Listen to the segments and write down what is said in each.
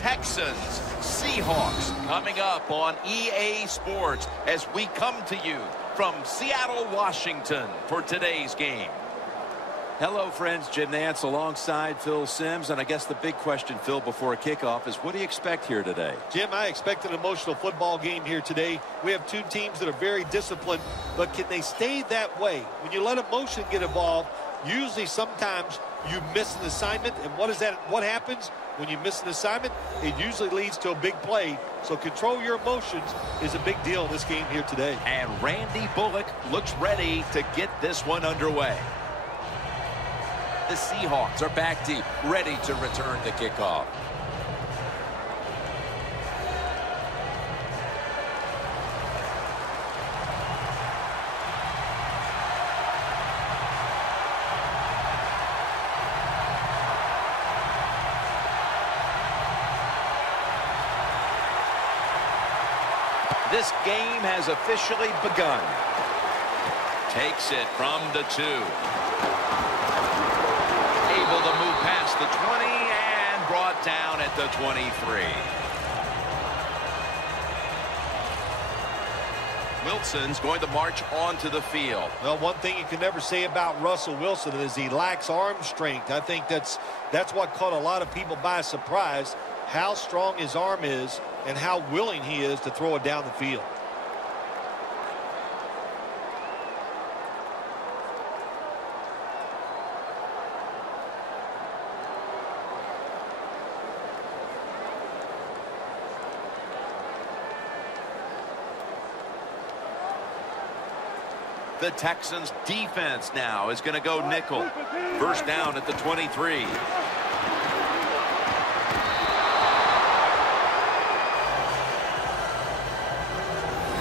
Texans, Seahawks coming up on EA Sports as we come to you from Seattle, Washington for today's game. Hello, friends. Jim Nantz alongside Phil Simms. And I guess the big question, Phil, before a kickoff is what do you expect here today? Jim, I expect an emotional football game here today. We have two teams that are very disciplined, but can they stay that way? When you let emotion get involved, usually sometimes you miss an assignment. And what happens when you miss an assignment? It usually leads to a big play. So control your emotions is a big deal in this game here today. And Randy Bullock looks ready to get this one underway. The Seahawks are back deep, ready to return the kickoff. This game has officially begun. Takes it from the 2. Able to move past the 20 and brought down at the 23. Wilson's going to march onto the field. Well, one thing you can never say about Russell Wilson is he lacks arm strength. I think that's what caught a lot of people by surprise, how strong his arm is and how willing he is to throw it down the field. The Texans defense now is going to go nickel. First down at the 23.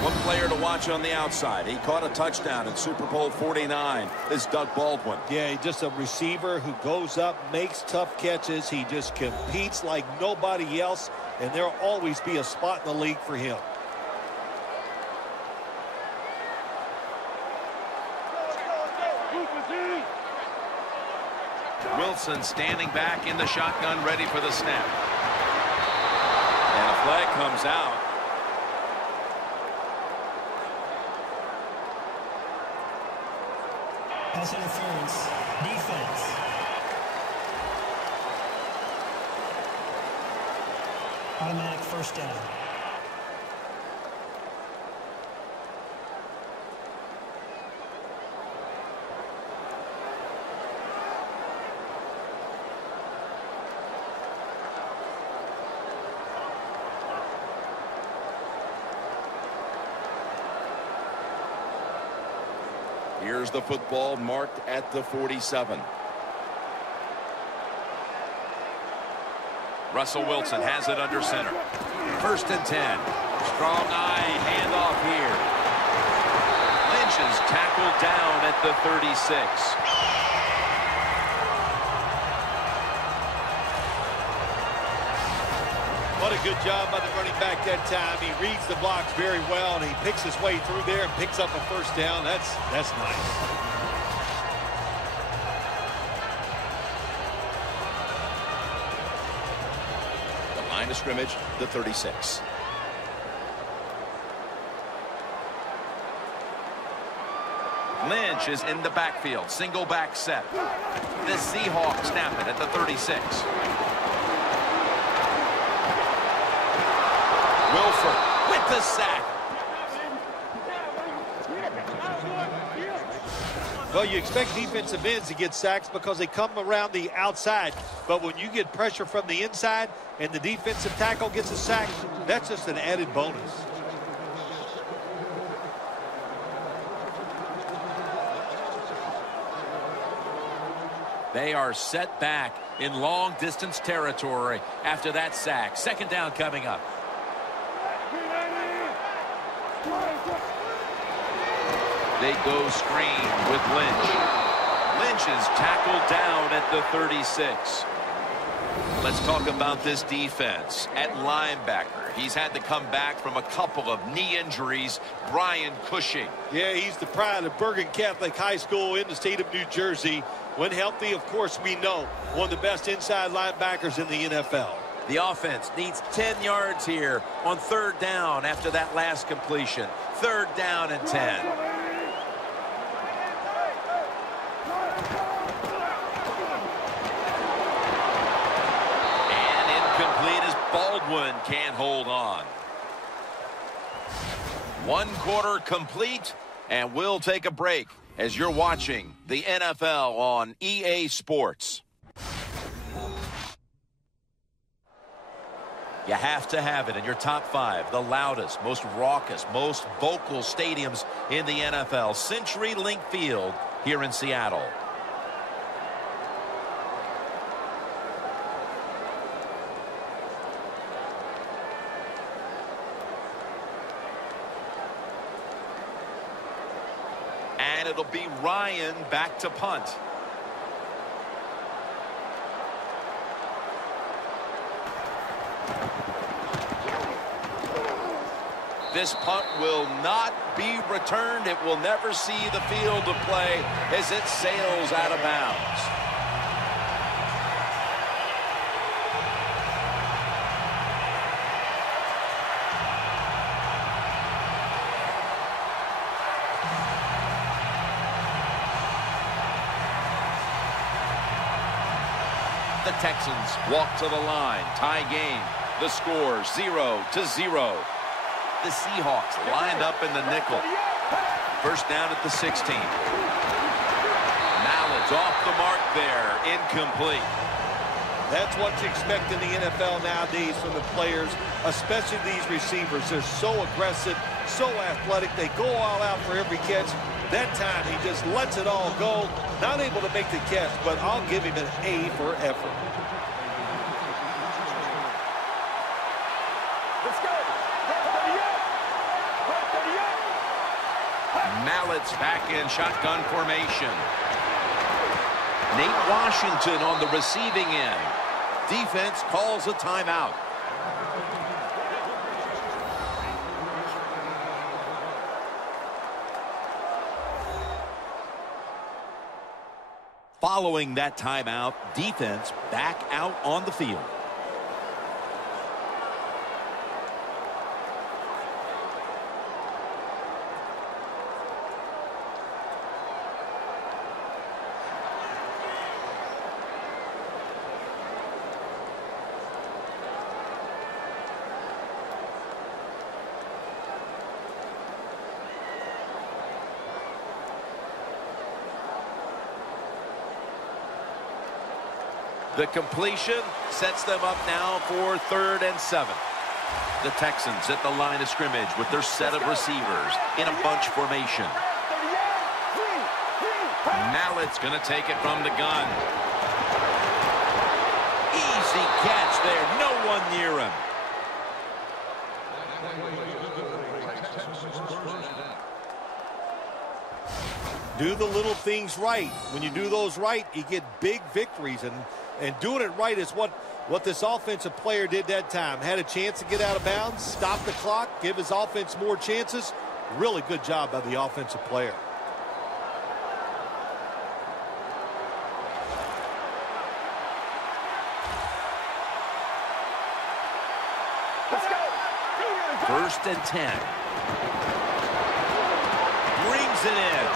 One player to watch on the outside. He caught a touchdown in Super Bowl 49. Is Doug Baldwin. Yeah, he's just a receiver who goes up, makes tough catches. He just competes like nobody else, and there'll always be a spot in the league for him. Wilson standing back in the shotgun, ready for the snap. And a flag comes out. Pass interference. Defense. Automatic first down. Here's the football marked at the 47. Russell Wilson has it under center. First and 10. Strong eye handoff here. Lynch is tackled down at the 36. What a good job by the running back that time. He reads the blocks very well, and he picks his way through there and picks up a first down. That's nice. The line of scrimmage, the 36. Lynch is in the backfield. Single back set. The Seahawks snap it at the 36. Wilford with the sack. Well, you expect defensive ends to get sacks because they come around the outside. But when you get pressure from the inside and the defensive tackle gets a sack, that's just an added bonus. They are set back in long distance territory after that sack. Second down coming up. They go screen with Lynch. Lynch is tackled down at the 36. Let's talk about this defense. At linebacker, he's had to come back from a couple of knee injuries. Brian Cushing. Yeah, he's the pride of Bergen Catholic High School in the state of New Jersey. When healthy, of course, we know one of the best inside linebackers in the NFL. The offense needs 10 yards here on 3rd down after that last completion. 3rd down and 10. And incomplete as Baldwin can't hold on. 1 quarter complete, and we'll take a break as you're watching the NFL on EA Sports. You have to have it in your top 5, the loudest, most raucous, most vocal stadiums in the NFL. CenturyLink Field here in Seattle. And it'll be Ryan back to punt. This punt will not be returned. It will never see the field of play as it sails out of bounds. The Texans walk to the line. Tie game. The score 0-0. The Seahawks lined up in the nickel. 1st down at the 16. Mallett's off the mark there. Incomplete. That's what you expect in the NFL nowadays from the players, especially these receivers. They're so aggressive, so athletic. They go all out for every catch. That time he just lets it all go. Not able to make the catch, but I'll give him an A for effort. Mallett's back in shotgun formation. Nate Washington on the receiving end. Defense calls a timeout. Following that timeout, defense back out on the field. The completion sets them up now for 3rd and 7. The Texans at the line of scrimmage with their set of receivers in a bunch formation. Mallett's going to take it from the gun. Easy catch there. No one near him. Do the little things right. When you do those right, you get big victories. And doing it right is what this offensive player did that time. Had a chance to get out of bounds, stop the clock, give his offense more chances. Really good job by the offensive player. First and 10. Brings it in.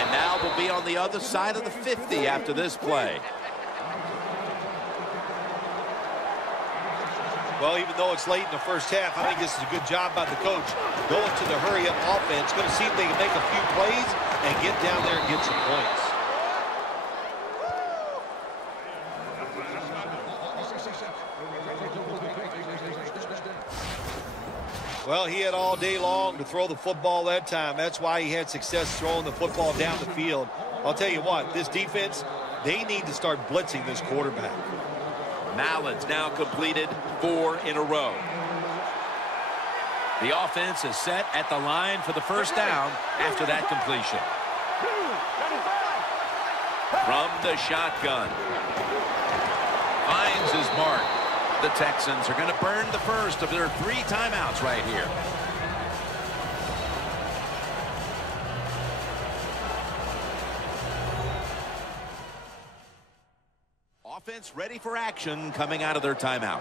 And now they'll be on the other side of the 50 after this play. Well, even though it's late in the first half, I think this is a good job by the coach. Going to the hurry-up offense. Going to see if they can make a few plays and get down there and get some points. Well, he had all day long to throw the football that time. That's why he had success throwing the football down the field. I'll tell you what, this defense, they need to start blitzing this quarterback. Mallett's now completed 4 in a row. The offense is set at the line for the 1st down after that completion. From the shotgun. Finds his mark. The Texans are going to burn the first of their 3 timeouts right here. Offense ready for action coming out of their timeout.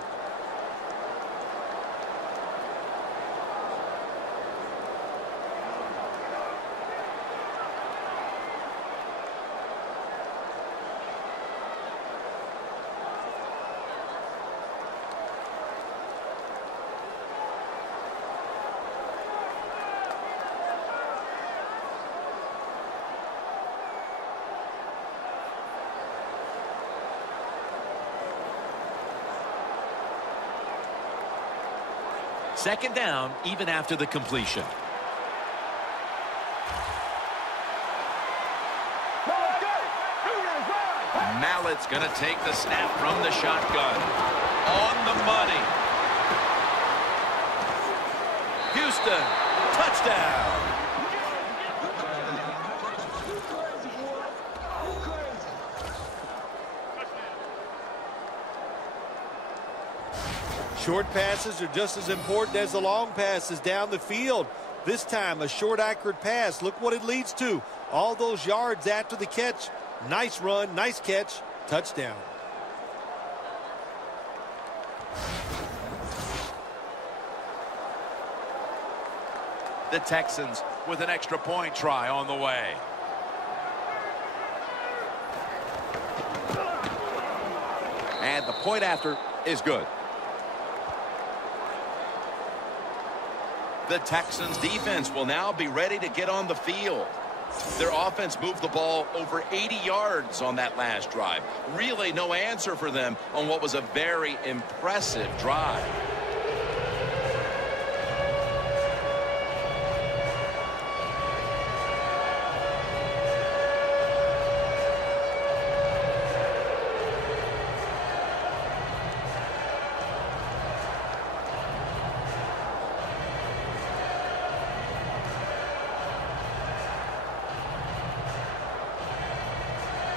Second down, even after the completion. Mallett's going to take the snap from the shotgun. On the money. Houston, touchdown. Short passes are just as important as the long passes down the field. This time, a short, accurate pass. Look what it leads to. All those yards after the catch. Nice run, nice catch, touchdown. The Texans with an extra point try on the way. And the point after is good. The Texans defense will now be ready to get on the field. Their offense moved the ball over 80 yards on that last drive. Really no answer for them on what was a very impressive drive.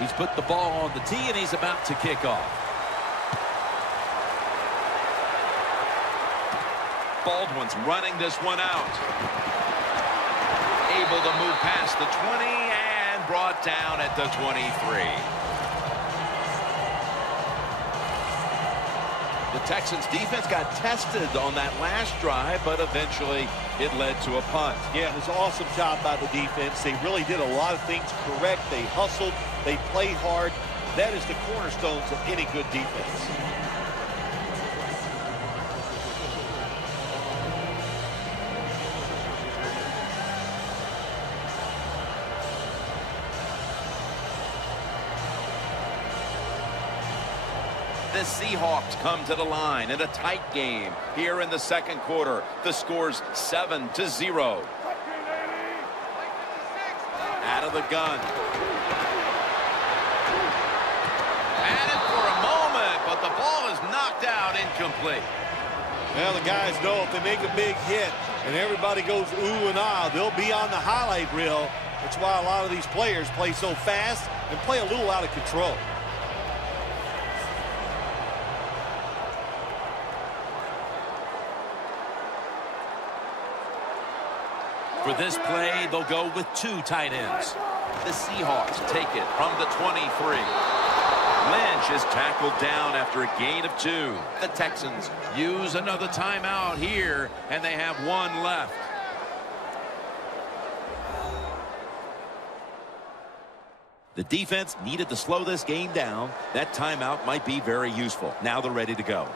He's put the ball on the tee, and he's about to kick off. Baldwin's running this one out. Able to move past the 20 and brought down at the 23. The Texans defense got tested on that last drive, but eventually it led to a punt. Yeah, it was an awesome job by the defense. They really did a lot of things correct. They hustled. They played hard. That is the cornerstones of any good defense. The Seahawks come to the line in a tight game here in the second quarter. The score's 7-0. Out of the gun. At it for a moment, but the ball is knocked out, incomplete. Well, the guys know if they make a big hit and everybody goes ooh and ah, they'll be on the highlight reel. That's why a lot of these players play so fast and play a little out of control. For this play, they'll go with two tight ends. The Seahawks take it from the 23. Lynch is tackled down after a gain of 2. The Texans use another timeout here, and they have one left. The defense needed to slow this game down. That timeout might be very useful. Now they're ready to go.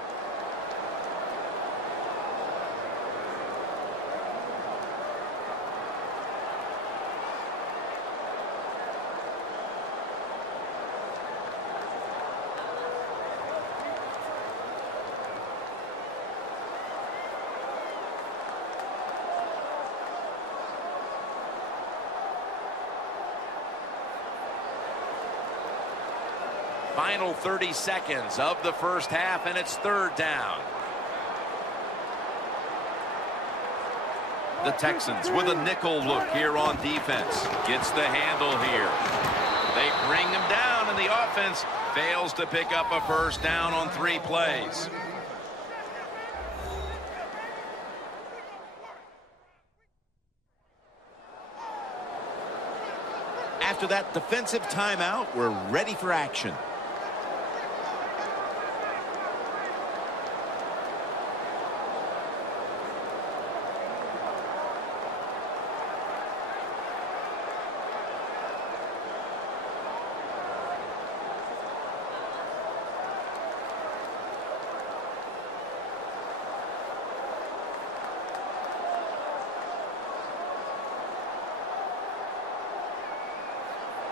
Final 30 seconds of the first half, and it's third down. The Texans with a nickel look here on defense. Gets the handle here. They bring him down, and the offense fails to pick up a first down on 3 plays. After that defensive timeout, we're ready for action.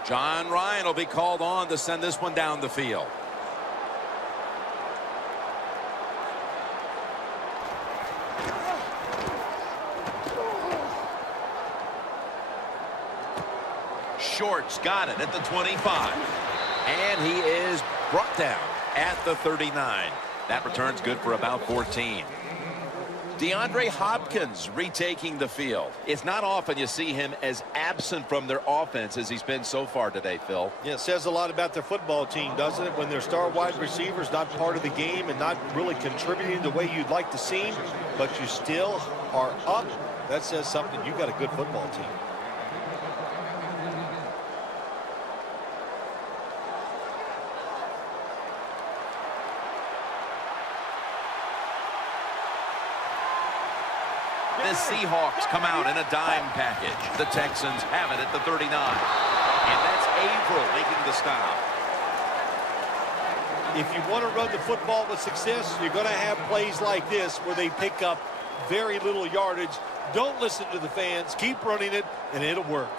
John Ryan will be called on to send this one down the field. Short's got it at the 25. And he is brought down at the 39. That return's good for about 14. DeAndre Hopkins retaking the field. It's not often you see him as absent from their offense as he's been so far today, Phil. Yeah, it says a lot about their football team, doesn't it? When their star wide receiver's not part of the game and not really contributing the way you'd like to see him, but you still are up. That says something. You've got a good football team. The Seahawks come out in a dime package. The Texans have it at the 39. And that's Averill making the stop. If you want to run the football with success, you're going to have plays like this where they pick up very little yardage. Don't listen to the fans. Keep running it, and it'll work.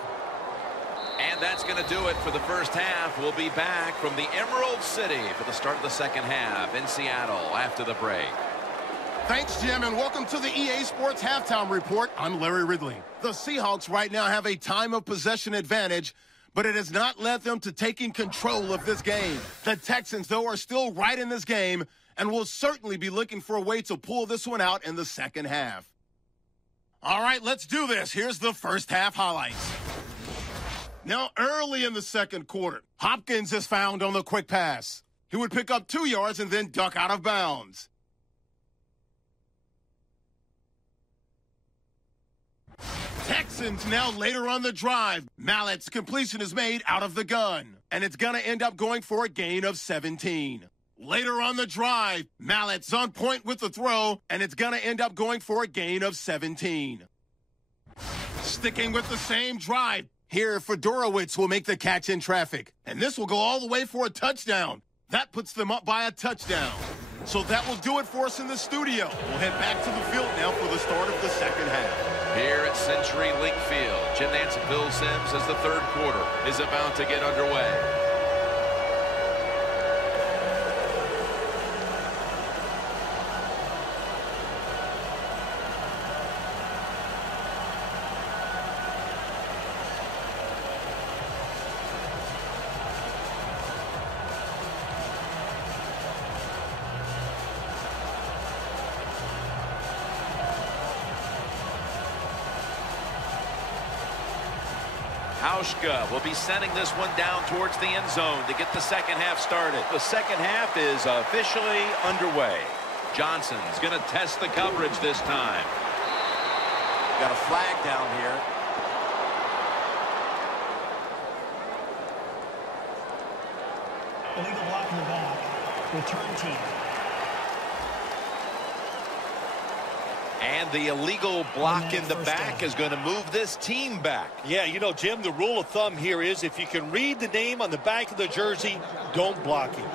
And that's going to do it for the first half. We'll be back from the Emerald City for the start of the second half in Seattle after the break. Thanks, Jim, and welcome to the EA Sports Halftime Report. I'm Larry Ridley. The Seahawks right now have a time of possession advantage, but it has not led them to taking control of this game. The Texans, though, are still right in this game and will certainly be looking for a way to pull this one out in the second half. All right, let's do this. Here's the first half highlights. Now, early in the second quarter, Hopkins is found on the quick pass. He would pick up 2 yards and then duck out of bounds. Texans now later on the drive. Mallett's completion is made out of the gun, and it's going to end up going for a gain of 17. Later on the drive, Mallett's on point with the throw, and it's going to end up going for a gain of 17. Sticking with the same drive, here Fedorowicz will make the catch in traffic, and this will go all the way for a touchdown. That puts them up by a touchdown. So that will do it for us in the studio. We'll head back to the field now for the start of the second half. Here at Century Link Field, Jim Nantz and Phil Simms as the third quarter is about to get underway. Hauschka will be sending this one down towards the end zone to get the second half started. The second half is officially underway. Johnson's going to test the coverage this time. Got a flag down here. Illegal block in the back. Return team. And the illegal block in the back is going to move this team back. Yeah, you know, Jim, the rule of thumb here is if you can read the name on the back of the jersey, don't block it.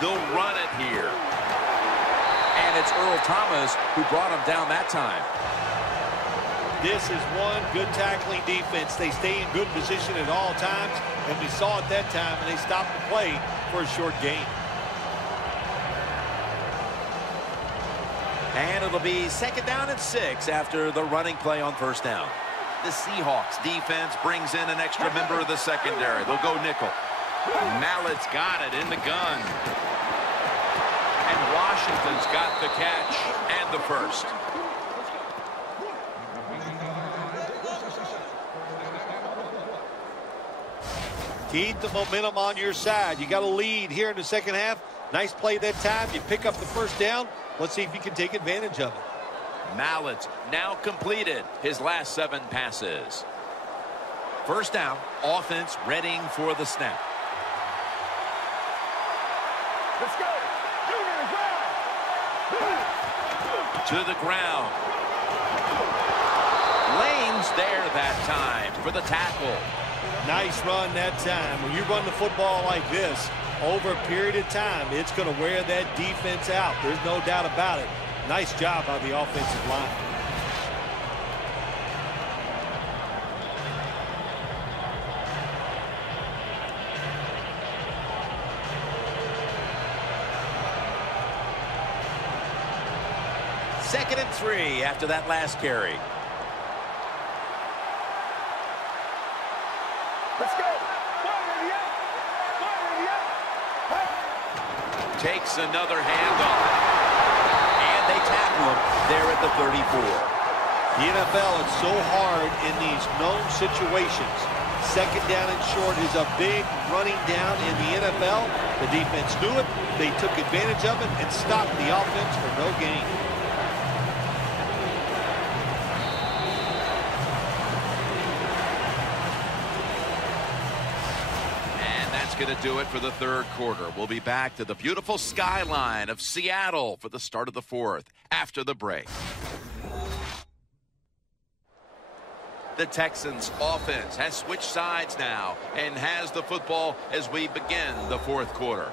They'll run it here. And it's Earl Thomas who brought him down that time. This is one good tackling defense. They stay in good position at all times, and we saw it that time, and they stopped the play for a short gain. And it'll be second down and 6 after the running play on first down. The Seahawks defense brings in an extra member of the secondary. They'll go nickel. Mallett's got it in the gun. And Washington's got the catch and the first. Keep the momentum on your side. You got a lead here in the second half. Nice play that time. You pick up the first down. Let's see if you can take advantage of it. Mallett's now completed his last 7 passes. First down, offense readying for the snap. Let's go. to the ground. Lane's there that time for the tackle. Nice run that time. When you run the football like this, over a period of time, it's going to wear that defense out. There's no doubt about it. Nice job by the offensive line. Second and 3 after that last carry. Let's go. Takes another handoff. And they tackle him there at the 34. The NFL is so hard in these known situations. Second down and short is a big running down in the NFL. The defense knew it. They took advantage of it and stopped the offense for no gain. Going to do it for the third quarter. We'll be back to the beautiful skyline of Seattle for the start of the fourth after the break. The Texans offense has switched sides now and has the football as we begin the fourth quarter.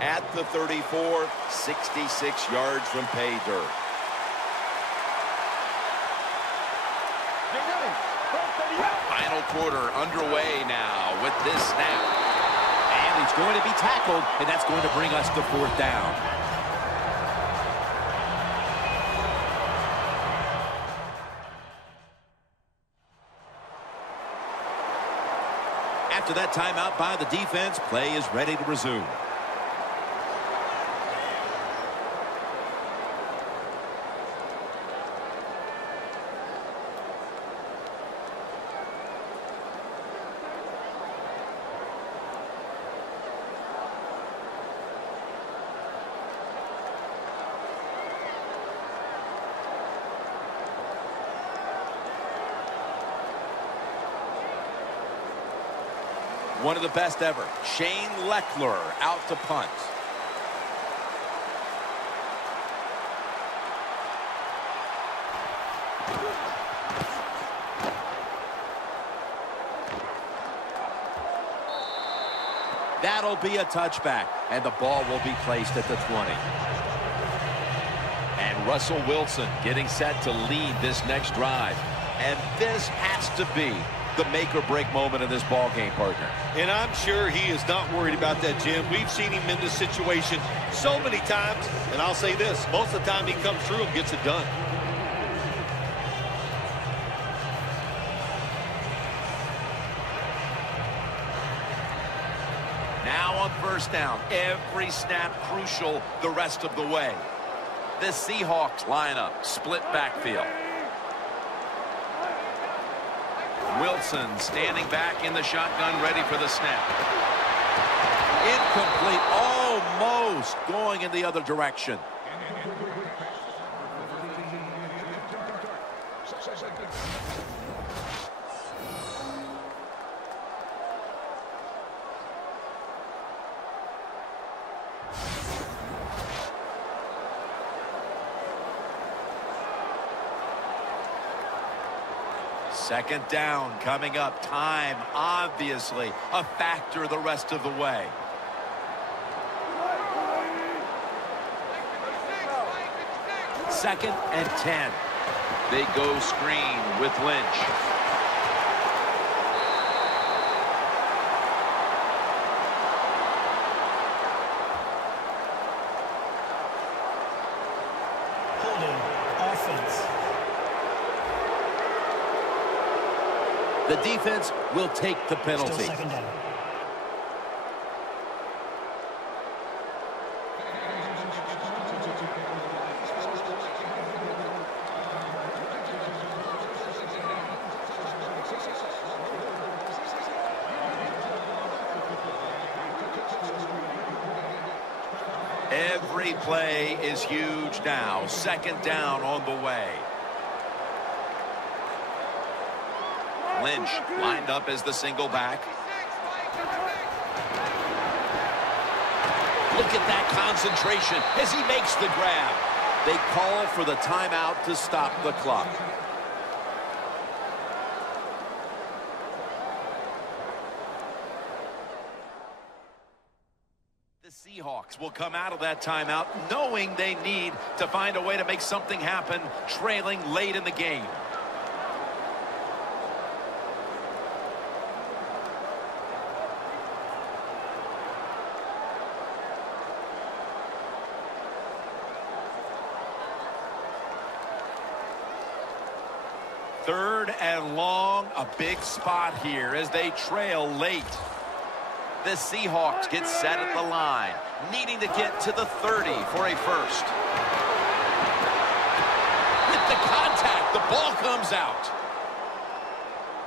At the 34, 66 yards from pay dirt. Final quarter underway now with this snap. And he's going to be tackled, and that's going to bring us to fourth down. After that timeout by the defense, play is ready to resume. One of the best ever, Shane Leckler out to punt. That'll be a touchback, and the ball will be placed at the 20. And Russell Wilson getting set to lead this next drive. And this has to be the make-or-break moment in this ball game, partner. And I'm sure he is not worried about that, Jim. We've seen him in this situation so many times, and I'll say this, most of the time he comes through and gets it done. Now on first down, every snap crucial the rest of the way. The Seahawks lineup, split backfield. Wilson standing back in the shotgun, ready for the snap. Incomplete, almost going in the other direction. Second down coming up. Time, obviously, a factor the rest of the way. Second and 10. They go screen with Lynch. Holding offense. The defense will take the penalty. Still second down. Every play is huge now. Second down on the way. Lynch lined up as the single back. Look at that concentration as he makes the grab. They call for the timeout to stop the clock. The Seahawks will come out of that timeout knowing they need to find a way to make something happen, trailing late in the game. Third and long, a big spot here as they trail late. The Seahawks get set at the line, needing to get to the 30 for a first. With the contact, the ball comes out.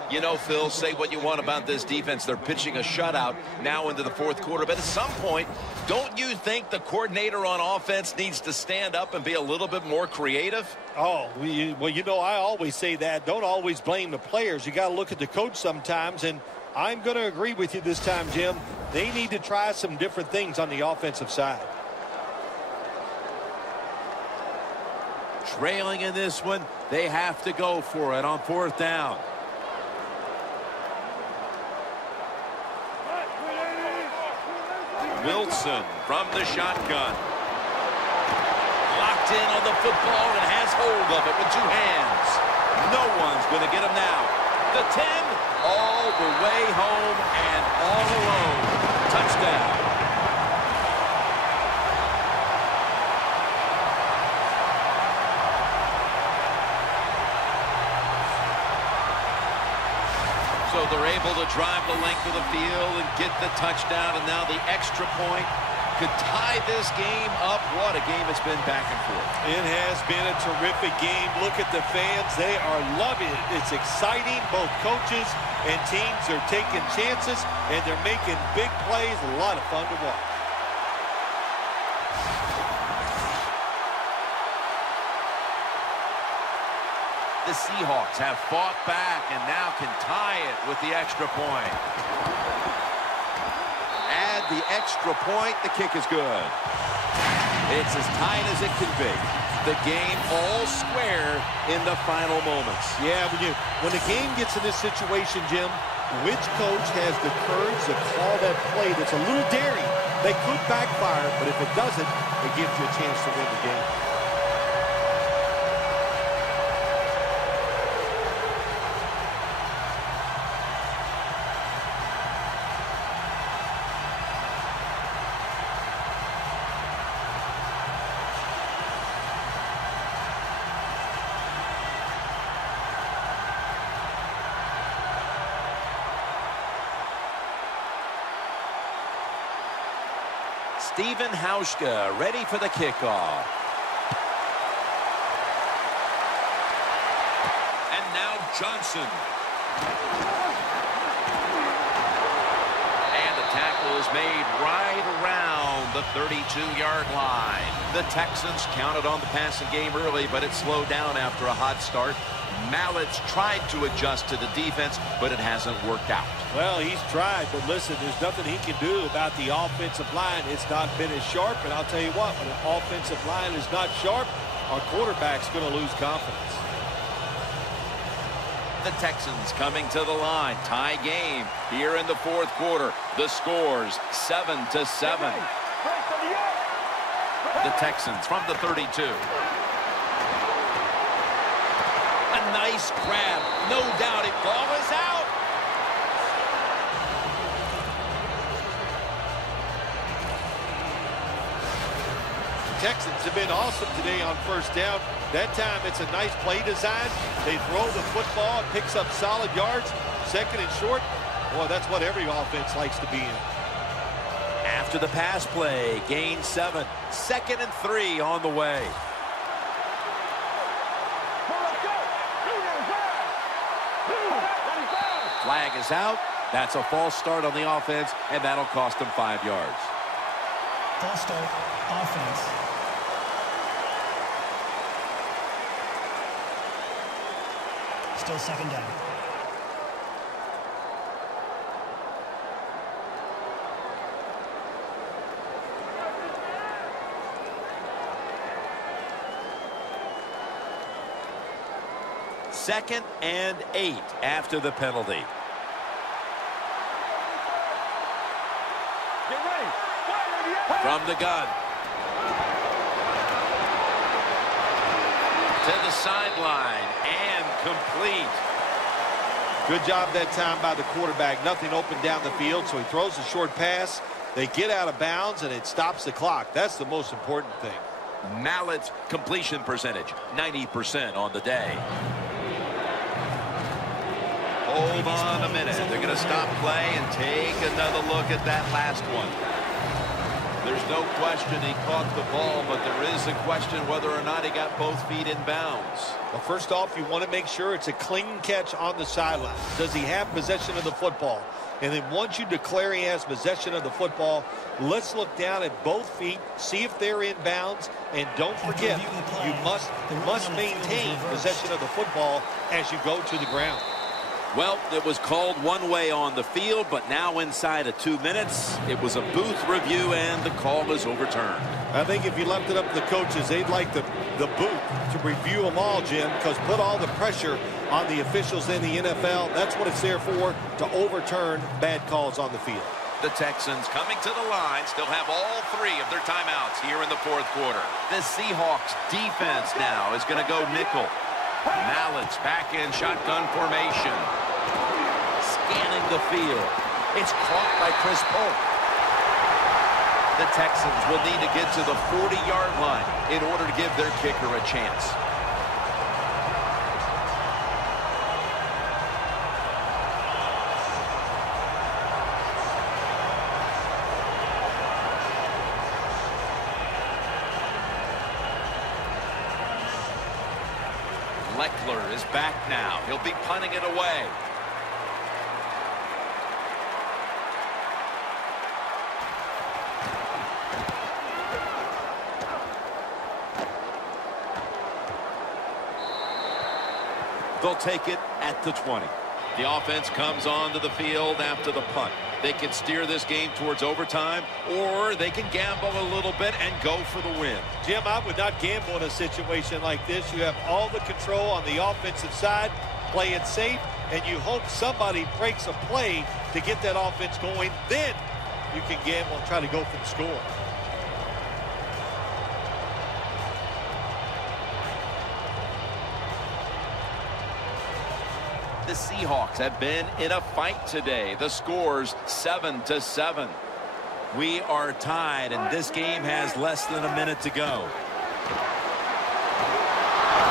You know, Phil, say what you want about this defense. They're pitching a shutout now into the fourth quarter. But at some point, don't you think the coordinator on offense needs to stand up and be a little bit more creative? Oh, well, you know, I always say that. Don't always blame the players. You got to look at the coach sometimes. And I'm going to agree with you this time, Jim. They need to try some different things on the offensive side. Trailing in this one, they have to go for it on fourth down. Wilson from the shotgun. Locked in on the football and has hold of it with two hands. No one's going to get him now. The 10, all the way home and all alone. Touchdown. So they're able to drive the length of the field and get the touchdown, and now the extra point could tie this game up. What a game it's been back and forth. It has been a terrific game. Look at the fans. They are loving it. It's exciting. Both coaches and teams are taking chances, and they're making big plays. A lot of fun to watch. The Seahawks have fought back and now can tie it with the extra point. Add the extra point, the kick is good. It's as tight as it can be. The game all square in the final moments. Yeah, when the game gets in this situation, Jim, which coach has the courage to call that play that's a little daring? They could backfire, but if it doesn't, it gives you a chance to win the game. Steven Hauschka ready for the kickoff. And now Johnson. And the tackle is made right around the 32-yard line. The Texans counted on the passing game early, but it slowed down after a hot start. Mallett's tried to adjust to the defense, but it hasn't worked out. Well, he's tried, but listen, there's nothing he can do about the offensive line. It's not been as sharp, and I'll tell you what, when an offensive line is not sharp, our quarterback's going to lose confidence. The Texans coming to the line. Tie game here in the fourth quarter. The scores 7-7. The Texans from the 32. A nice grab. No doubt it ball is out. Texans have been awesome today on first down. That time it's a nice play design. They throw the football, it picks up solid yards. Second and short, boy, that's what every offense likes to be in. After the pass play, gain 7. 2nd and 3 on the way. Flag is out. That's a false start on the offense, and that'll cost them 5 yards. False start, offense. Still second down. 2nd and 8 after the penalty. Get ready. From the gun. To the sideline and complete. Good job that time by the quarterback. Nothing open down the field, so he throws a short pass. They get out of bounds, and it stops the clock. That's the most important thing. Mallett's completion percentage, 90% on the day. Hold on a minute. They're going to stop play and take another look at that last one. There's no question he caught the ball, but there is a question whether or not he got both feet in bounds. Well, first off, you want to make sure it's a clean catch on the sideline. Does he have possession of the football? And then once you declare he has possession of the football, let's look down at both feet, see if they're in bounds, and don't forget, you must maintain possession of the football as you go to the ground. Well, it was called one way on the field, but now inside of 2 minutes, it was a booth review, and the call is overturned. I think if you left it up to the coaches, they'd like the booth to review them all, Jim, because put all the pressure on the officials in the NFL. That's what it's there for, to overturn bad calls on the field. The Texans coming to the line still have all 3 of their timeouts here in the 4th quarter. The Seahawks defense now is going to go nickel. Mallett's back in shotgun formation. Scanning the field. It's caught by Chris Polk. The Texans will need to get to the 40-yard line in order to give their kicker a chance. Leckler is back now. He'll be punting it away. They'll take it at the 20. The offense comes onto the field after the punt. They can steer this game towards overtime, or they can gamble a little bit and go for the win. Jim, I would not gamble in a situation like this. You have all the control on the offensive side. Play it safe, and you hope somebody breaks a play to get that offense going. Then you can gamble and try to go for the score. The Seahawks have been in a fight today. The score's 7-7. We are tied, and this game has less than a minute to go.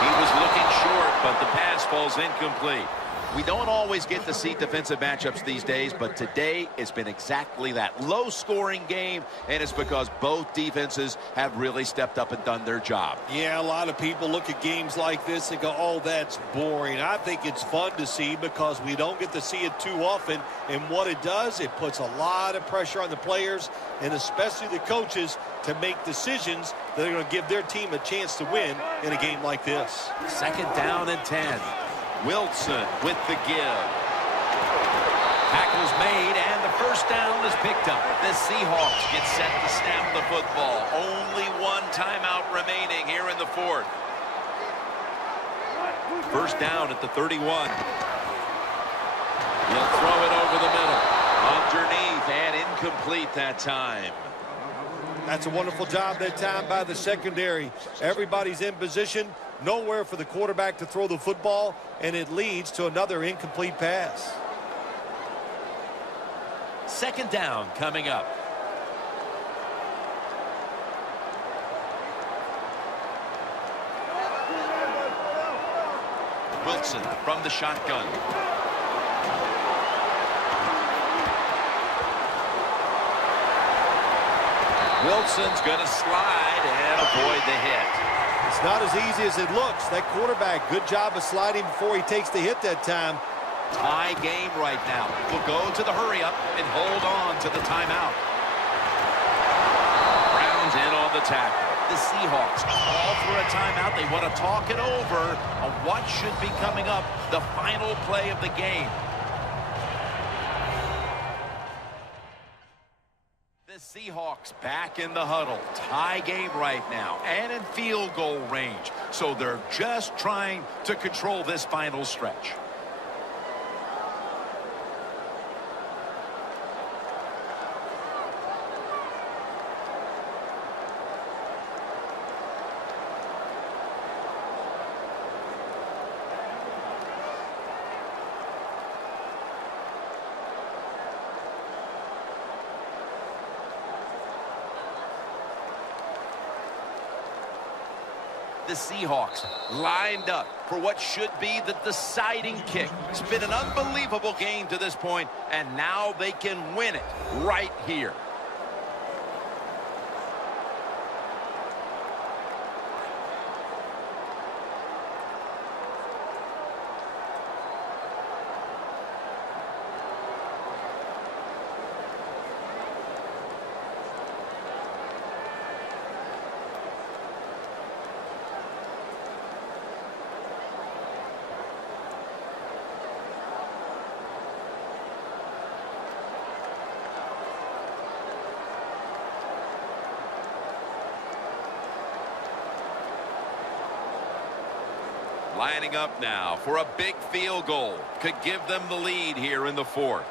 He was looking short, but the pass falls incomplete. We don't always get to see defensive matchups these days, but today it's been exactly that. Low-scoring game, and it's because both defenses have really stepped up and done their job. Yeah, a lot of people look at games like this and go, oh, that's boring. I think it's fun to see because we don't get to see it too often, and what it does, it puts a lot of pressure on the players and especially the coaches to make decisions that are going to give their team a chance to win in a game like this. 2nd down and 10. Wilson with the give. Tackle's made, and the first down is picked up. The Seahawks get set to snap the football. Only one timeout remaining here in the 4th. First down at the 31. He'll throw it over the middle. Underneath and incomplete that time. That's a wonderful job that time by the secondary. Everybody's in position. Nowhere for the quarterback to throw the football, and it leads to another incomplete pass. 2nd down coming up. Wilson from the shotgun. Wilson's going to slide and avoid the hit. It's not as easy as it looks. That quarterback, good job of sliding before he takes the hit that time. Tie game right now. We'll go to the hurry up and hold on to the timeout. Brown's in on the tackle. The Seahawks call for a timeout. They want to talk it over on what should be coming up, the final play of the game. The Seahawks back in the huddle. Tie game right now and in field goal range. So they're just trying to control this final stretch. The Seahawks lined up for what should be the deciding kick. It's been an unbelievable game to this point, and now they can win it right here. Lining up now for a big field goal. Could give them the lead here in the fourth.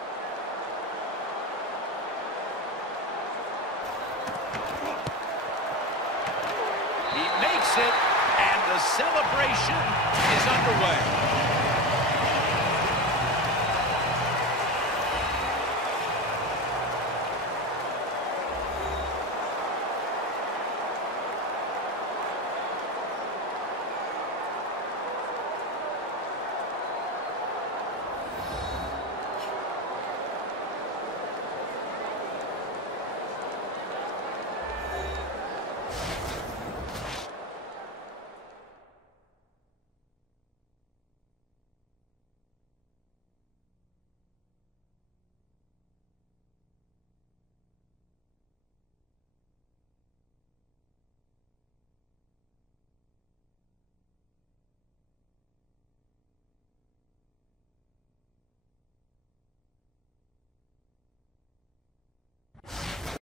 He makes it, and the celebration is underway.